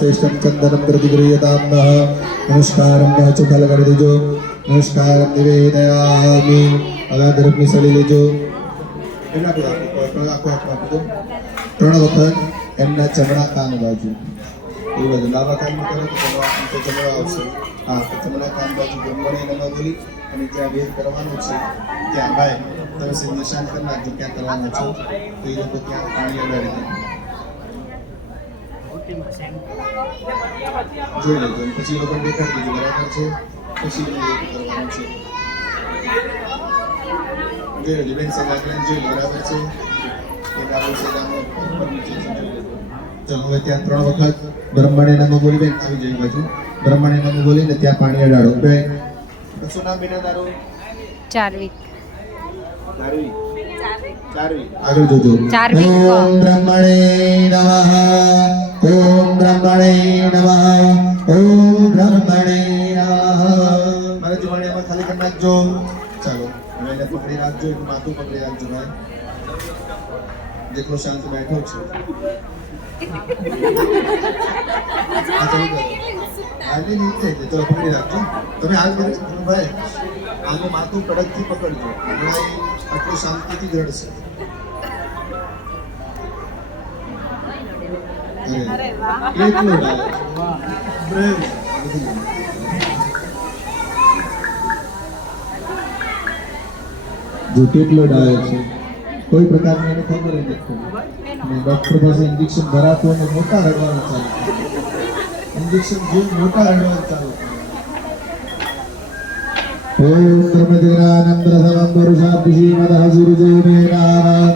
श्रेष्ठं चंदनं प्रतिगृह्यताम्नः नमस्कारं वह चुखल कर दीजो नमस्कारं निवेदयामि अगाधर अपनी सली लेजो એમના બધા આપો દો ત્રણ વખત એમના ચમડા કાન બાજુ એ બાજુ લાંબા કાનમાં કરો તો ચમડા આવશે હા તો ચમડા કાન બાજુ બ્રહ્મણે નમઃ બોલી અને જ્યાં વેદ કરવાનો છે ત્યાં ભાઈ તમે સીધું નિશાન કરી નાખજો ક્યાં કરવાનો છો તો એ લોકો ત્યાં પાણી લગાડી દે જોઈ લેજો પછી એ લોકોને દેખાડી દીધું બરાબર છે પછી કરવાનું છે જોઈ લેજો બેન સગાગણ જોઈ બરાબર છે કે ડાબુ સગાગણ ઉપર નીચે ચલો હવે ત્યાં ત્રણ વખત બ્રહ્મણે નમઃ બોલી બેન આવી જઈ બાજુ બ્રહ્મણે નમઃ બોલીને ત્યાં પાણી અડાડો બેન શું નામ બેટા તારું ચાર્વિક આગળ જોજો ઓમ બ્રહ્મણે નમઃ ઓમ બ્રહ્મણે નમઃ ઓમ બ્રહ્મણે નમઃ મારે જુવાણીમાં ખાલી કરી નાખજો ચાલો હવે એને પકડી રાખજો એક માથું પકડી રાખજો ભાઈ જેટલો શાંત બેઠો છે આજે નહીં થાય ચલો પકડી રાખજો તમે હાલ કરી ભાઈ આનું માથું કડકથી પકડજો આટલું શાંતિથી રડશે જો કેટલો ડાયો છે કોઈ પ્રકારની એને ખબર નથી ડોક્ટર પાસે ઇન્જેક્શન ભરાતું અને મોટા રડવાનું ચાલુ ઇન્જેક્શન જે મોટા રડવાનું ચાલુ ઓમ બ્રહ્મજ્ઞાનમ પ્રથમં પુરુષાભિષેકમદઃ સૂર્યો મેનારામ